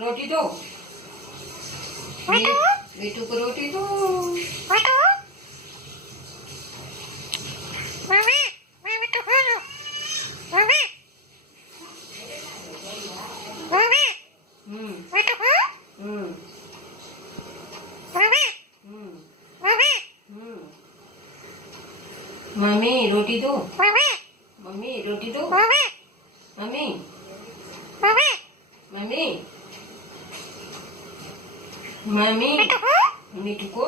रोटी दो। बेटू को रोटी दो। हम्म हम्म हम्म। मम्मी रोटी दो। मम्मी रोटी दो। मम्मी मम्मी मम्मी मिठू को